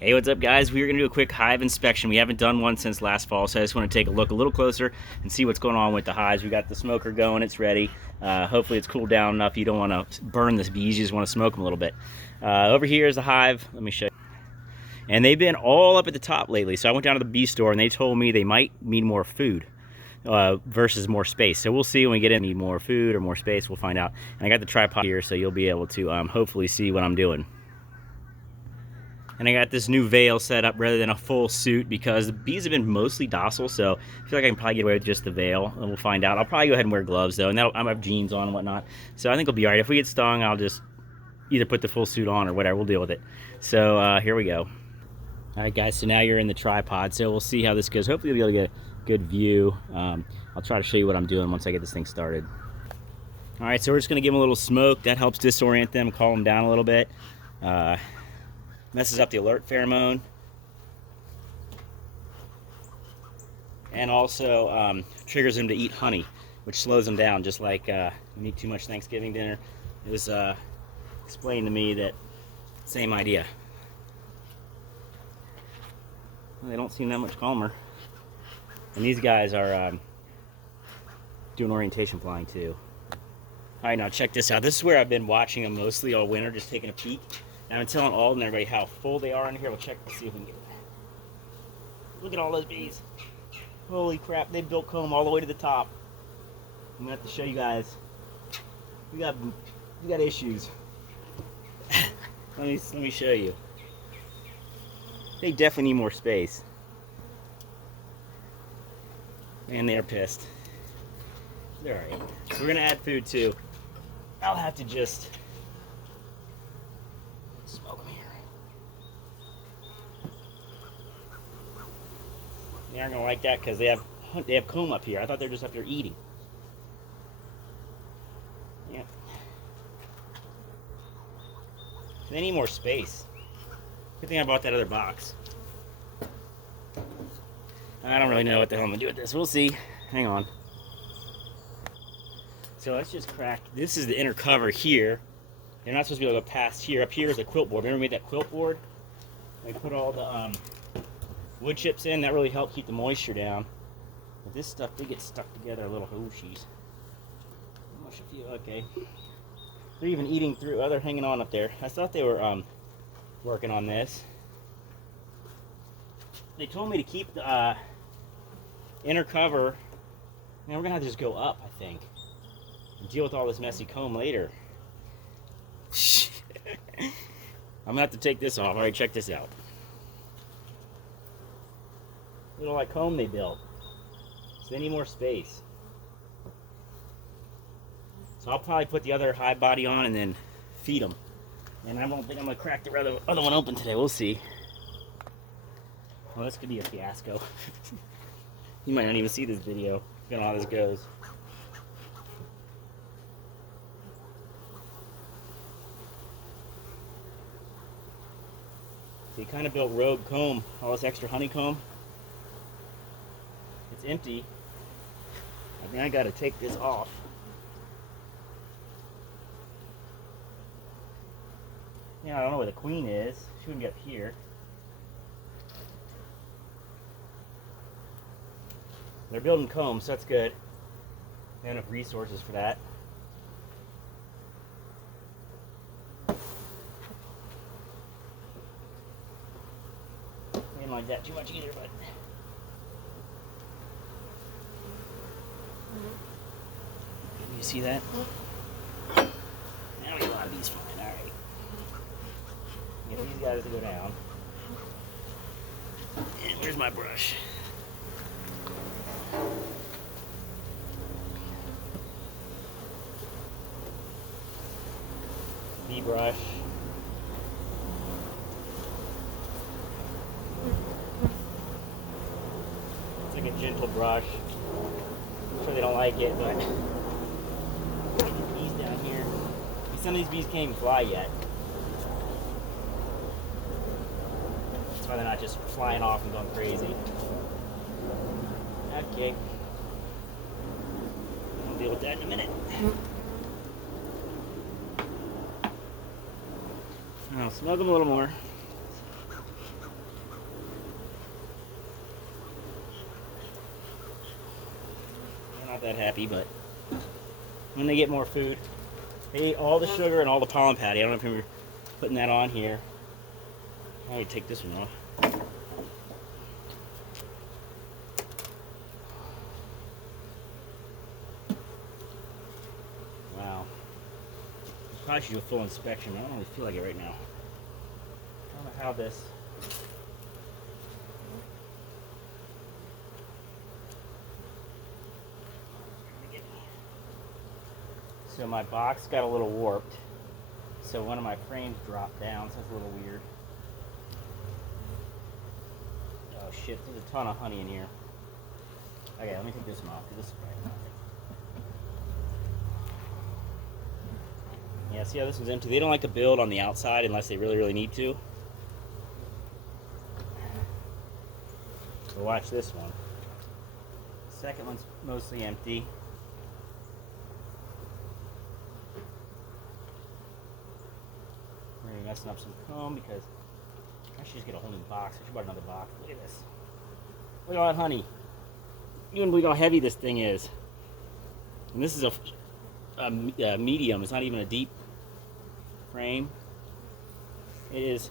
Hey, what's up, guys? We're gonna do a quick hive inspection. We haven't done one since last fall, so I just want to take a look a little closer and see what's going on with the hives. We got the smoker going, it's ready. Hopefully it's cooled down enough you don't want to burn the bees, you just want to smoke them a little bit. Over here is the hive. Let me show you. And they've been all up at the top lately, so I went down to the bee store and they told me they might need more food versus more space. So we'll see when we get in. Need more food or more space, we'll find out. And I got the tripod here, so you'll be able to hopefully see what I'm doing. And I got this new veil set up rather than a full suit because the bees have been mostly docile, so I feel like I can probably get away with just the veil, and we'll find out. I'll probably go ahead and wear gloves, though, and I have jeans on and whatnot, so I think it'll be all right. If we get stung, I'll just either put the full suit on or whatever. We'll deal with it. So here we go. All right, guys, so now you're in the tripod, so we'll see how this goes. Hopefully you'll be able to get a good view. I'll try to show you what I'm doing once I get this thing started. All right, so we're just going to give them a little smoke. That helps disorient them, calm them down a little bit. Messes up the alert pheromone, and also triggers them to eat honey, which slows them down, just like when you eat too much Thanksgiving dinner. It was explained to me that same idea. Well, they don't seem that much calmer, and these guys are doing orientation flying too. All right, now check this out. This is where I've been watching them mostly all winter, just taking a peek. And I'm telling Alden and everybody how full they are in here. We'll check to see if we can get it. Look at all those bees. Holy crap, they built comb all the way to the top. I'm gonna have to show you guys. We got issues. let me show you. They definitely need more space. And they're pissed. They're alright. So we're gonna add food too. I'll have to just smoke them here. They aren't gonna like that because they have comb up here. I thought they were just up here eating. Yeah. They need more space. Good thing I bought that other box. I don't really know what the hell I'm gonna do with this. We'll see. Hang on. So let's just crack. This is the inner cover here. You're not supposed to be able to go past here. Up here is a quilt board. Remember we made that quilt board? We put all the wood chips in. That really helped keep the moisture down. But this stuff, they get stuck together a little. Oh, jeez. Okay. They're even eating through. Oh, they're hanging on up there. I thought they were working on this. They told me to keep the inner cover. Man, we're going to have to just go up, I think. And deal with all this messy comb later. I'm gonna have to take this off. Alright, check this out. Little like comb they built. So they need more space. So I'll probably put the other hive body on and then feed them. And I don't think I'm gonna crack the other one open today. We'll see. Well, this could be a fiasco. You might not even see this video. Depending on how this goes. So you kind of built rogue comb, all this extra honeycomb. It's empty. I think I gotta take this off. Yeah, I don't know where the queen is. She wouldn't be up here. They're building combs, so that's good. They have enough resources for that. Like that too much either, but you see that? Now we got a lot of bees flying. All right, get these guys to go down. And where's my brush? Bee brush. Like a gentle brush. I'm sure they don't like it, but bees down here. Some of these bees can't even fly yet. That's why they're not just flying off and going crazy. Okay. I'll deal with that in a minute. I'll smoke them a little more. not that happy, but when they get more food, they ate all the sugar and all the pollen patty. I don't know if you remember putting that on here. I would take this one off. Wow. Probably should do a full inspection. I don't really feel like it right now. I don't know how this. So my box got a little warped. So one of my frames dropped down, so that's a little weird. Oh shit, there's a ton of honey in here. Okay, let me take this one off, because this is probably not it. Yeah, see how this one's empty? They don't like to build on the outside unless they really, really need to. So watch this one. The second one's mostly empty. We're messing up some comb because I should just get a whole new box. I should buy another box. Look at this. Look at all that honey. You wouldn't believe how heavy this thing is. And this is a medium. It's not even a deep frame. It is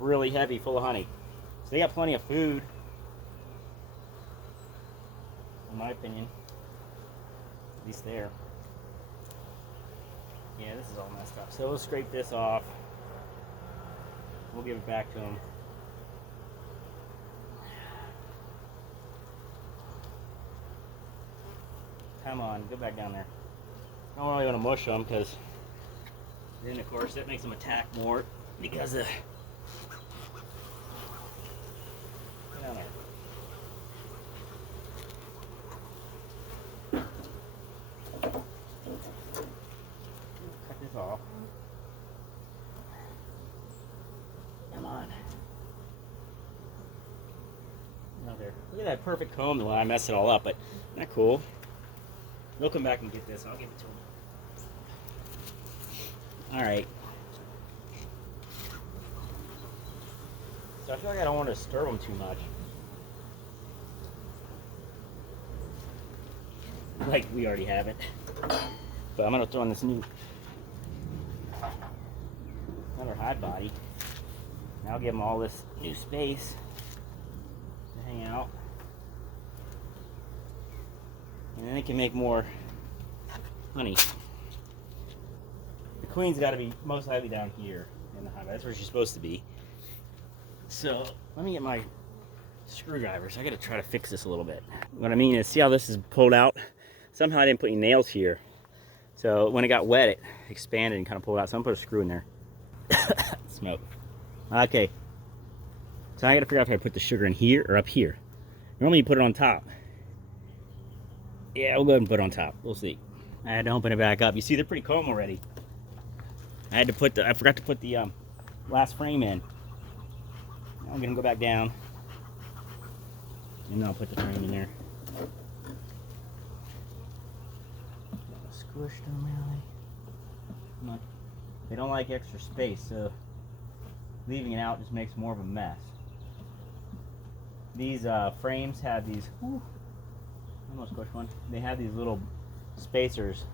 really heavy, full of honey. So they got plenty of food, in my opinion. At least there. Yeah, this is all messed up. So we'll scrape this off. We'll give it back to them. Come on, go back down there. I don't really want to mush them because then, of course, that makes them attack more because of. Get down there. Cut this off. Come on. Out there. Look at that perfect comb. Well, I messed it all up, but isn't that cool? They'll come back and get this. I'll give it to them. All right. So I feel like I don't want to disturb them too much. Like we already have it. But I'm gonna throw in this new another hive body. And I'll give them all this new space to hang out. And then they can make more honey. The queen's got to be most likely down here in the hive. That's where she's supposed to be. So let me get my screwdrivers. I got to try to fix this a little bit. What I mean is, see how this is pulled out? Somehow I didn't put any nails here. So when it got wet, it expanded and kind of pulled out. So I'm going to put a screw in there. Smoke. Okay. So I got to figure out if I put the sugar in here or up here. Normally you put it on top. Yeah, we'll go ahead and put it on top. We'll see. I had to open it back up. You see, they're pretty calm already. I forgot to put the last frame in. Now I'm gonna go back down, and then I'll put the frame in there. Squished them really. They don't like extra space, so leaving it out just makes more of a mess. These frames have these. Almost squished one. They have these little spacers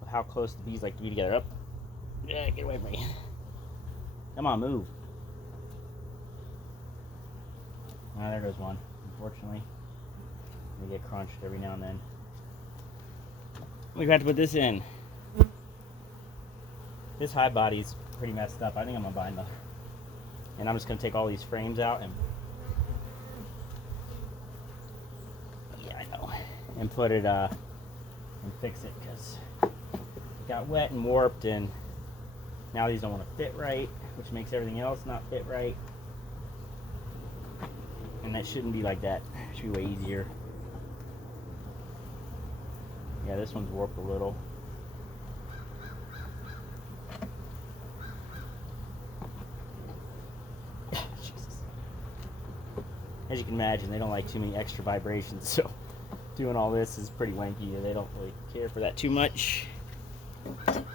of how close the bees like to be together. Up. Yeah, get away from me. Come on, move. Ah, there goes one. Unfortunately, they get crunched every now and then. We have to put this in. This hive body's pretty messed up. I think I'm gonna buy another. And I'm just gonna take all these frames out and and put it and fix it because it got wet and warped, and now these don't want to fit right, which makes everything else not fit right. And that shouldn't be like that. It should be way easier. Yeah, this one's warped a little. Jesus. As you can imagine, they don't like too many extra vibrations, so doing all this is pretty wanky. They don't really care for that too much. Alright.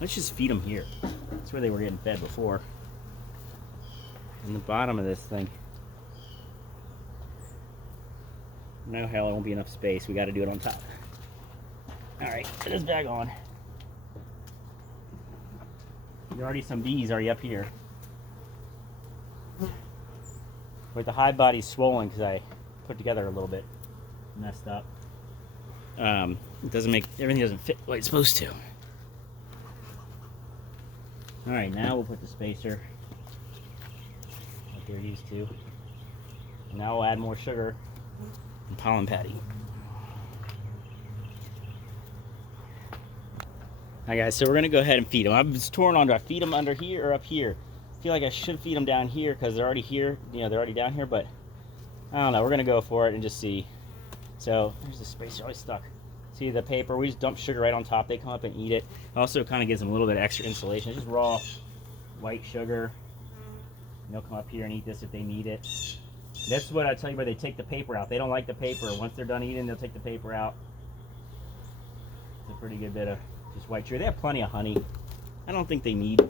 Let's just feed them here. That's where they were getting fed before. In the bottom of this thing. No hell, it won't be enough space. We got to do it on top. All right, put this bag on. There are already some bees already up here. But the hive body's swollen because I put together a little bit messed up. It doesn't make, everything doesn't fit like it's supposed to. All right, now we'll put the spacer like they're used to. Now we'll add more sugar and pollen patty. Alright guys, so we're gonna go ahead and feed them. I was torn on, do I feed them under here or up here? I feel like I should feed them down here because they're already here. You know, they're already down here, but I don't know. We're gonna go for it and just see. So there's the spacer always stuck. See the paper? We just dump sugar right on top. They come up and eat it. Also, kind of gives them a little bit of extra insulation. It's just raw white sugar. And they'll come up here and eat this if they need it. That's what I tell you where they take the paper out. They don't like the paper. Once they're done eating, they'll take the paper out. It's a pretty good bit of just white sugar. They have plenty of honey. I don't think they need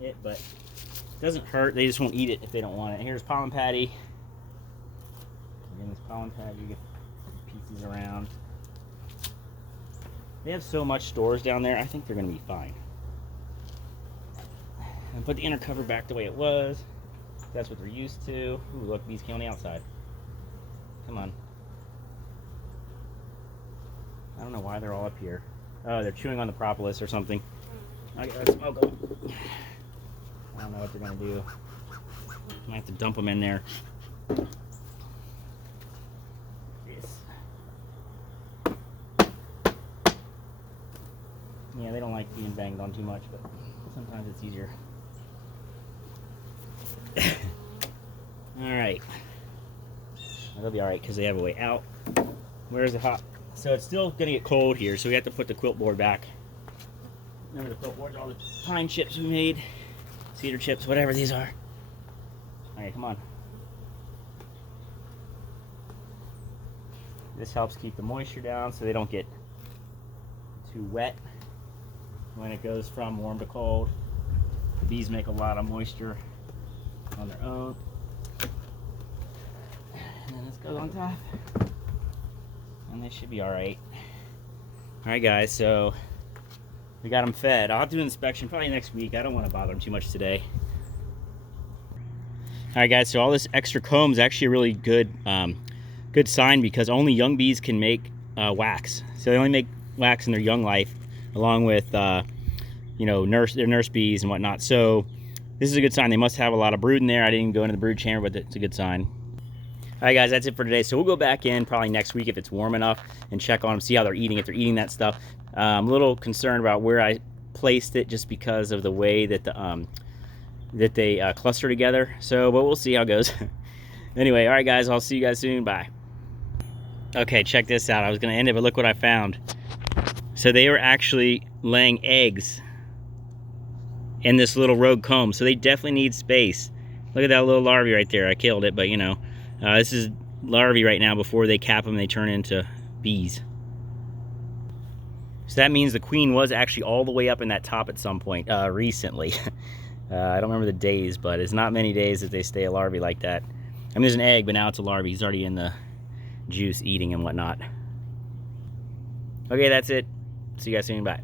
it, but it doesn't hurt. They just won't eat it if they don't want it. Here's pollen patty. Again, this pollen patty, you get pieces around. They have so much stores down there. I think they're going to be fine. And put the inner cover back the way it was. That's what they're used to. Ooh, look, bees came on the outside. Come on. I don't know why they're all up here. Oh, they're chewing on the propolis or something. I gotta smoke them. I don't know what they're gonna do. Might have to dump them in there. Yes. Yeah, they don't like being banged on too much, but sometimes it's easier. Alright. They'll be alright because they have a way out. Where's the hot? So it's still gonna get cold here, so we have to put the quilt board back. Remember the quilt boards, all the pine chips we made, cedar chips, whatever these are. Alright, come on. This helps keep the moisture down so they don't get too wet when it goes from warm to cold. The bees make a lot of moisture on their own. And then this goes on top. And they should be alright. Alright guys, so we got them fed. I'll have to do an inspection probably next week. I don't want to bother them too much today. Alright guys, so all this extra comb is actually a really good good sign because only young bees can make wax. So they only make wax in their young life along with you know, their nurse bees and whatnot. So this is a good sign. They must have a lot of brood in there. I didn't even go into the brood chamber, but it's a good sign. Alright guys, that's it for today. So we'll go back in probably next week if it's warm enough and check on them, see how they're eating, if they're eating that stuff. I'm a little concerned about where I placed it just because of the way that they cluster together. So, but we'll see how it goes. Anyway, alright guys, I'll see you guys soon. Bye. Okay, check this out. I was going to end it, but look what I found. So they were actually laying eggs in this little rogue comb. So they definitely need space. Look at that little larvae right there. I killed it, but you know. This is larvae right now. Before they cap them, they turn into bees. So that means the queen was actually all the way up in that top at some point recently. I don't remember the days, but it's not many days that they stay a larvae like that. I mean, there's an egg, but now it's a larvae. He's already in the juice eating and whatnot. Okay, that's it. See you guys soon. Bye.